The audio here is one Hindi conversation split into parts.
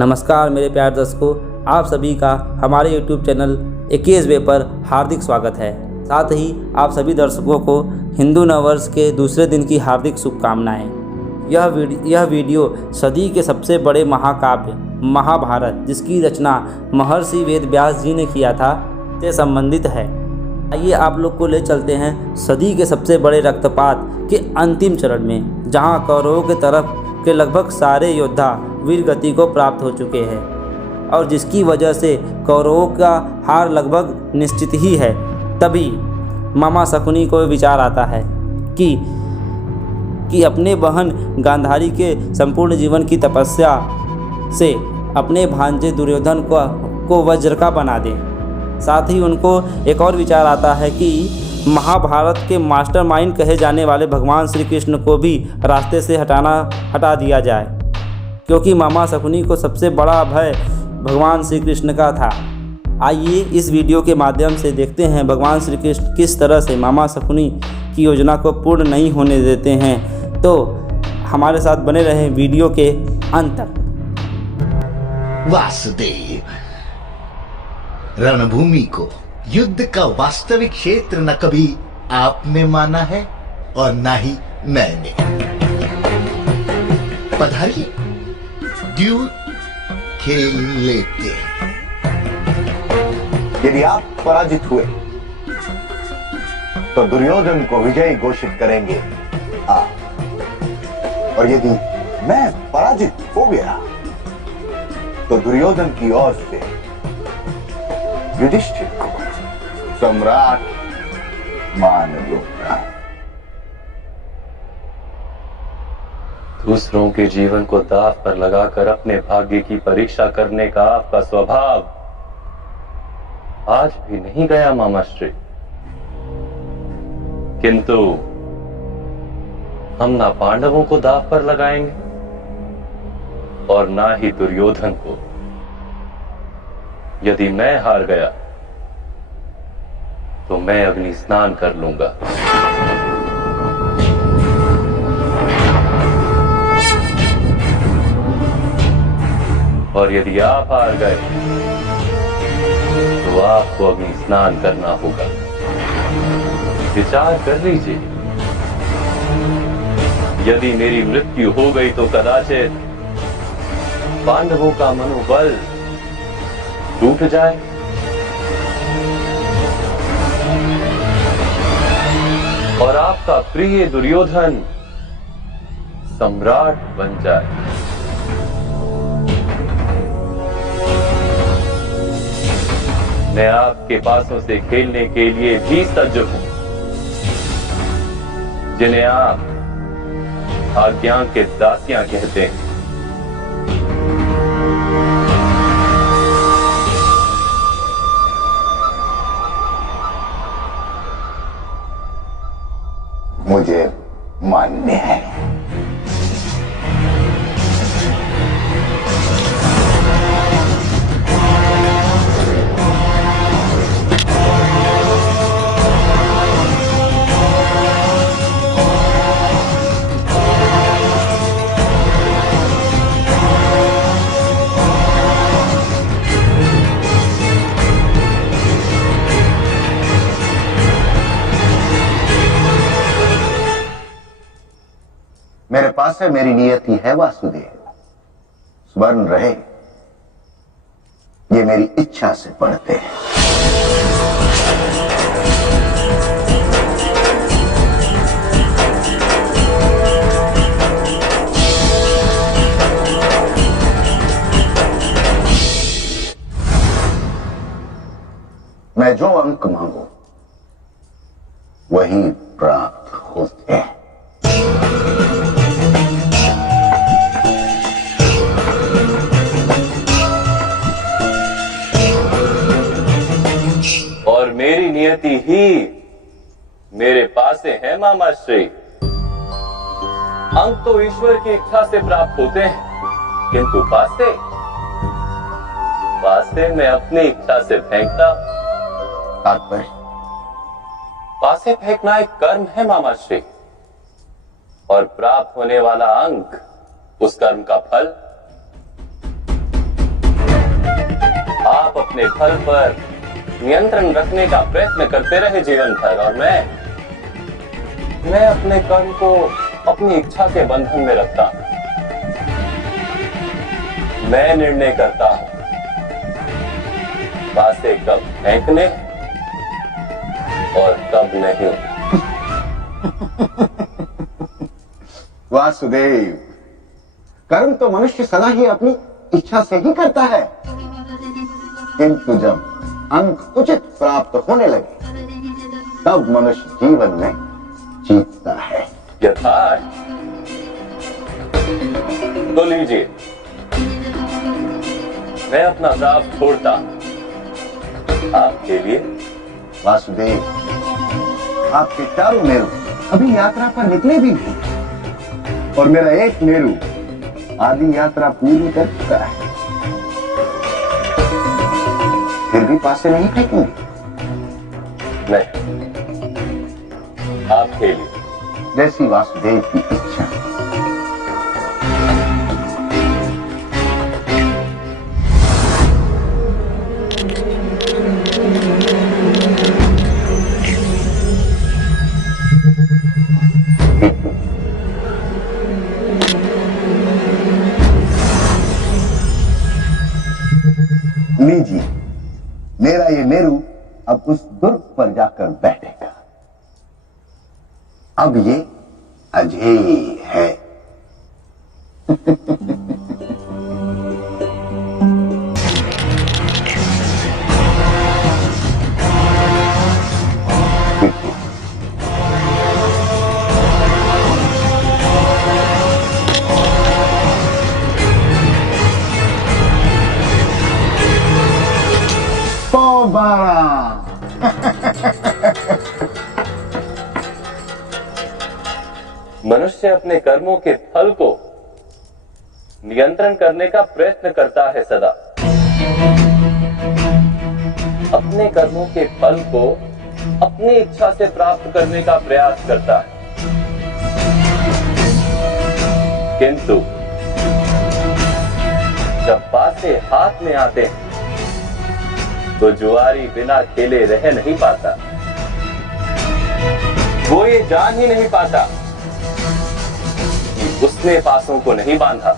नमस्कार मेरे प्यारे दर्शकों, आप सभी का हमारे YouTube चैनल 21 वे पर हार्दिक स्वागत है। साथ ही आप सभी दर्शकों को हिंदू नववर्ष के दूसरे दिन की हार्दिक शुभकामनाएं। यह वीडियो सदी के सबसे बड़े महाकाव्य महाभारत, जिसकी रचना महर्षि वेद व्यास जी ने किया था, से संबंधित है। आइए आप लोग को ले चलते हैं सदी के सबसे बड़े रक्तपात के अंतिम चरण में, जहां कौरवों के तरफ के लगभग सारे योद्धा वीर गति को प्राप्त हो चुके हैं और जिसकी वजह से कौरवों का हार लगभग निश्चित ही है। तभी मामा शकुनी को विचार आता है कि अपने बहन गांधारी के संपूर्ण जीवन की तपस्या से अपने भांजे दुर्योधन को वज्र का बना दें। साथ ही उनको एक और विचार आता है कि महाभारत के मास्टरमाइंड कहे जाने वाले भगवान श्री कृष्ण को भी रास्ते से हटा दिया जाए, क्योंकि मामा शकुनी को सबसे बड़ा भय भगवान श्री कृष्ण का था। आइए इस वीडियो के माध्यम से देखते हैं भगवान श्री कृष्ण किस तरह से मामा शकुनी की योजना को पूर्ण नहीं होने देते हैं। तो हमारे साथ बने रहें वीडियो के अंत तक। वासुदेव, रणभूमि को युद्ध का वास्तविक क्षेत्र न कभी आपने माना है और न ही मैंने। पधारिए, ड्यूल खेल लेते हैं। यदि आप पराजित हुए तो दुर्योधन को विजयी घोषित करेंगे आप, और यदि मैं पराजित हो गया तो दुर्योधन की ओर से युधिष्ठिर को सम्राट मान लूंगा। दूसरों के जीवन को दांव पर लगाकर अपने भाग्य की परीक्षा करने का आपका स्वभाव आज भी नहीं गया मामाश्री। किंतु हम ना पांडवों को दांव पर लगाएंगे और ना ही दुर्योधन को। यदि मैं हार गया तो मैं अग्नि स्नान कर लूंगा। और यदि आप हार गए तो आपको अग्नि स्नान करना होगा। विचार कर लीजिए, यदि मेरी मृत्यु हो गई तो कदाचित पांडवों का मनोबल टूट जाए और आपका प्रिय दुर्योधन सम्राट बन जाए। मैं आपके पासों से खेलने के लिए भी सज्ज हूं, जिन्हें आप आज्ञा के दासियां कहते हैं। मुझे मान्य है। मेरे पास है, मेरी नियति है वासुदेव। स्मरण रहे, ये मेरी इच्छा से पढ़ते हैं। मैं जो अंक मांगू वही प्राप्त होते हैं। और मेरी नियति ही मेरे पास है मामाश्री। अंक तो ईश्वर की इच्छा से प्राप्त होते हैं, किंतु पासे मैं अपनी इच्छा से फेंकता। तात्पर्य? पासे फेंकना एक कर्म है मामाश्री, और प्राप्त होने वाला अंक उस कर्म का फल। अपने फल पर नियंत्रण रखने का प्रयत्न करते रहे जीवन भर, और मैं अपने कर्म को अपनी इच्छा के बंधन में रखता हूं। मैं निर्णय करता हूं बासे कब फेंकने और कब नहीं। वासुदेव, कर्म तो मनुष्य सदा ही अपनी इच्छा से ही करता है, किंतु जब अंक उचित प्राप्त होने लगे तब मनुष्य जीवन में जीतता है। यथार्थ तो लीजिए, मैं अपना प्राप्त छोड़ता आपके लिए। वासुदेव, आपके चारों मेरू अभी यात्रा पर निकले भी नहीं, और मेरा एक मेरू आधी यात्रा पूरी कर चुका है, फिर भी पासे नहीं फेंकेंगे। नहीं, आपके लिए। जैसी वासुदेव की इच्छा। लीजिए, मेरा ये मेरू अब उस दुर्ग पर जाकर बैठेगा। अब ये अजेय है। मनुष्य अपने कर्मों के फल को नियंत्रण करने का प्रयत्न करता है सदा। अपने कर्मों के फल को अपनी इच्छा से प्राप्त करने का प्रयास करता है, किंतु जब पासे हाथ में आते हैं तो जुआरी बिना खेले रह नहीं पाता। वो ये जान ही नहीं पाता कि उसने पासों को नहीं बांधा,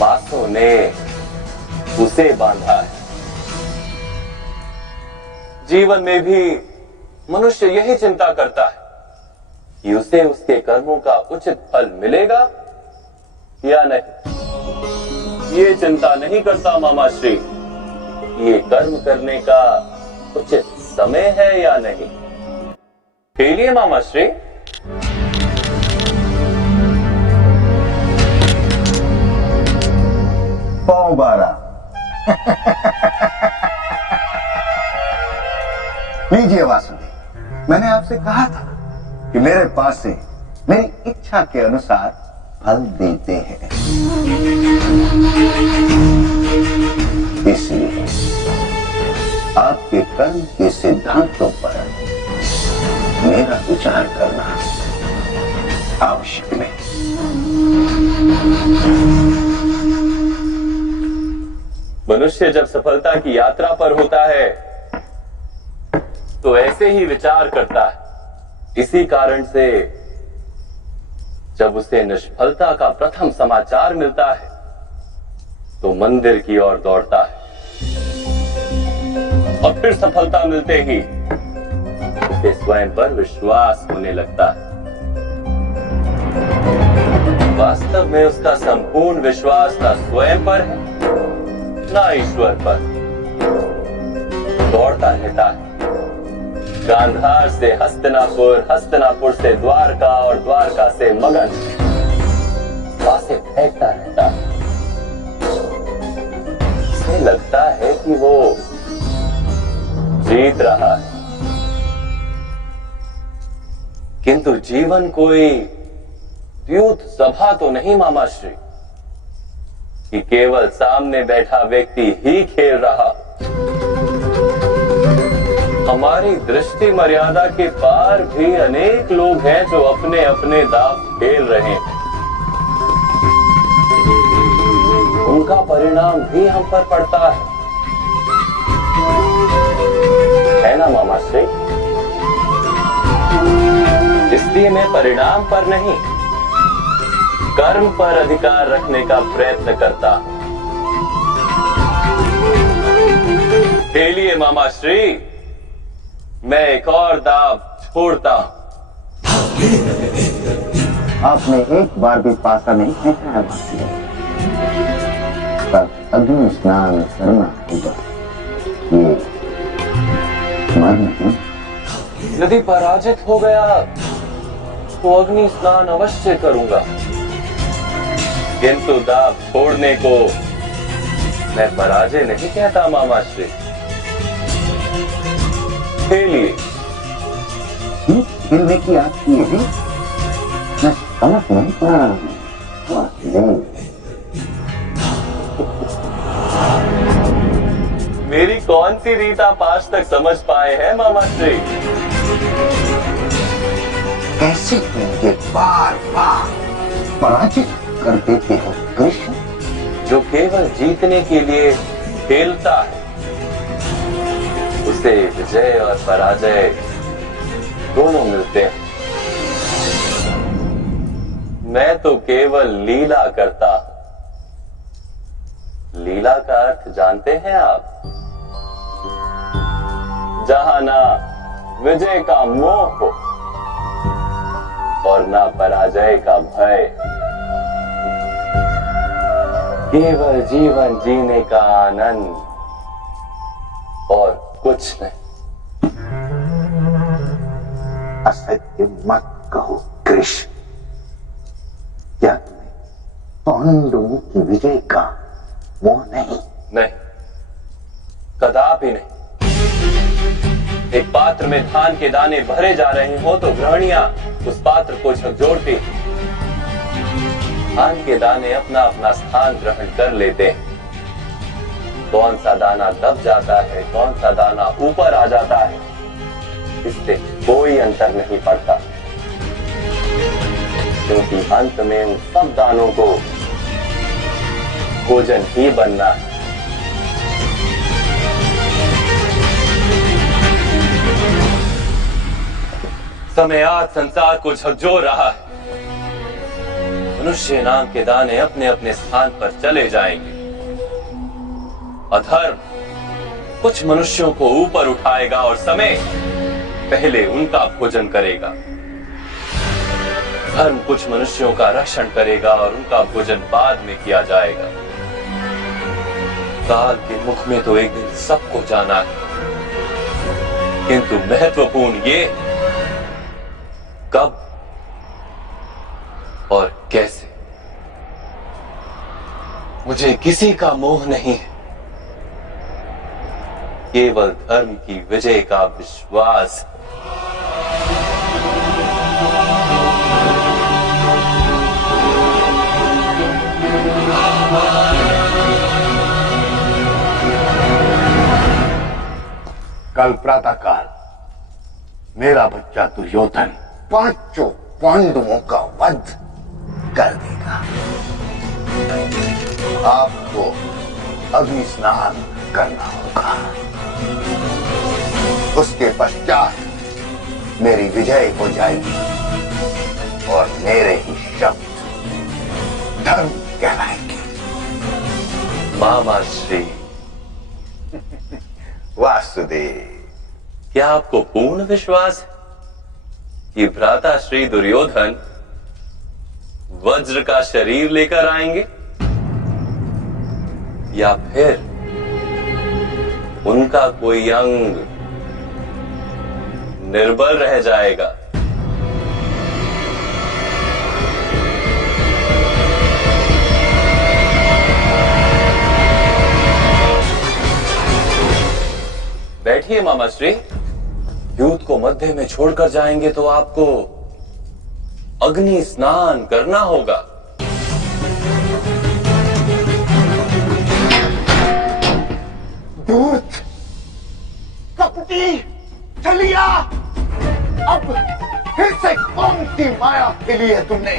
पासों ने उसे बांधा है। जीवन में भी मनुष्य यही चिंता करता है कि उसे उसके कर्मों का उचित फल मिलेगा या नहीं। ये चिंता नहीं करता मामाश्री, ये कर्म करने का उचित समय है या नहीं। खेलिए मामाश्री। पांव बारा। लीजिए वासुदेव, मैंने आपसे कहा था कि मेरे पास से मेरी इच्छा के अनुसार फल देते हैं, इसलिए आपके कर्म के सिद्धांतों पर मेरा विचार करना आवश्यक नहीं। मनुष्य जब सफलता की यात्रा पर होता है तो ऐसे ही विचार करता है। इसी कारण से जब उसे निष्फलता का प्रथम समाचार मिलता है तो मंदिर की ओर दौड़ता है, और फिर सफलता मिलते ही उसे स्वयं पर विश्वास होने लगता है। वास्तव में उसका संपूर्ण विश्वास ना स्वयं पर है ना ईश्वर पर। दौड़ता रहता है गांधार से हस्तिनापुर, हस्तिनापुर से द्वारका और द्वारका से मगध, पासे फेंकता रहता है। उसे लगता है कि वो जीत रहा है, किंतु जीवन कोई द्यूत सभा तो नहीं मामाश्री कि केवल सामने बैठा व्यक्ति ही खेल रहा। हमारी दृष्टि मर्यादा के पार भी अनेक लोग हैं जो अपने अपने दांव खेल रहे हैं। उनका परिणाम भी हम पर पड़ता है। है ना मामाश्री? इसलिए मैं परिणाम पर नहीं, कर्म पर अधिकार रखने का प्रयत्न करता हूं। खेलिए मामाश्री, मैं एक और दाव छोड़ता हूं। आपने एक बार भी पासा नहीं फेंका है भाई। पर अग्नि स्नान करना होगा, ये मर नहीं। यदि पराजित हो गया तो अग्नि स्नान अवश्य करूंगा, किंतु दाव छोड़ने को मैं पराजय नहीं कहता मामाश्री। खेलिए। खेलने की आपकी यही मैं समझ नहीं पा रहा हूं। मेरी कौन सी रीत आप आज तक समझ पाए हैं मामाश्री? कैसे मुझे बार बार पराजित कर देते हो कृष्ण? जो केवल जीतने के लिए खेलता है, उसे विजय और पराजय दोनों मिलते हैं। मैं तो केवल लीला करता हूं। लीला का अर्थ जानते हैं आप? जहां ना विजय का मोह हो और ना पराजय का भय, केवल जीवन जीने का आनंद और कुछ नहीं। असत्य मत कहो कृष्ण। क्या तुम्हें पांडवों की विजय का मोह नहीं? नहीं, कदापि नहीं। एक पात्र में धान के दाने भरे जा रहे हो तो गृहणियां उस पात्र को झकझोरती, धान के दाने अपना अपना स्थान ग्रहण कर लेते हैं। कौन सा दाना दब जाता है, कौन सा दाना ऊपर आ जाता है, इससे कोई अंतर नहीं पड़ता, क्योंकि अंत में उन सब दानों को भोजन ही बनना है। समय आज संसार को झकझोर रहा है। मनुष्य नाम के दाने अपने अपने स्थान पर चले जाएंगे। अधर्म कुछ मनुष्यों को ऊपर उठाएगा और समय पहले उनका भोजन करेगा। धर्म कुछ मनुष्यों का रक्षण करेगा और उनका भोजन बाद में किया जाएगा। काल के मुख में तो एक दिन सबको जाना है, किंतु महत्वपूर्ण ये कब और कैसे। मुझे किसी का मोह नहीं है, केवल धर्म की विजय का विश्वास। कल प्रातःकाल मेरा बच्चा दुर्योधन 5 पांडवों का वध कर देगा। आपको अग्नि स्नान करना होगा। उसके पश्चात मेरी विजय हो जाएगी और मेरे ही शब्द धर्म कहलाएंगे। मामाश्री, वासुदेव, क्या आपको पूर्ण विश्वास है कि भ्राता श्री दुर्योधन वज्र का शरीर लेकर आएंगे, या फिर उनका कोई अंग निर्बल रह जाएगा? बैठिए मामाश्री। युद्ध को मध्य में छोड़कर जाएंगे तो आपको अग्नि स्नान करना होगा। दूत, कपटी, चलिया, अब फिर से कौन सी माया खेली है तुमने?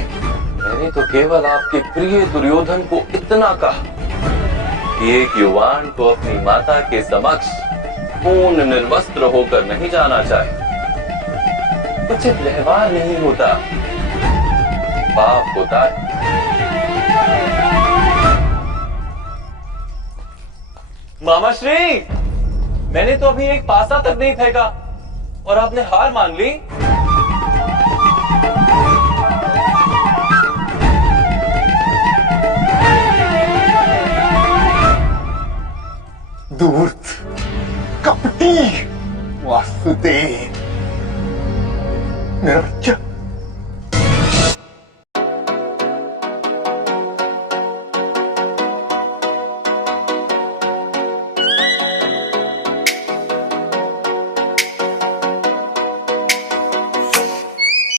मैंने तो केवल आपके प्रिय दुर्योधन को इतना कहा कि एक युवान को अपनी माता के समक्ष पूर्ण निर्वस्त्र होकर नहीं जाना चाहिए। उचित व्यवहार नहीं होता, पाप होता है। मामा श्री, मैंने तो अभी एक पासा तक नहीं फेंका और आपने हार मान ली। धूर्त, कपटी, वासुदेव, मेरा बच्चा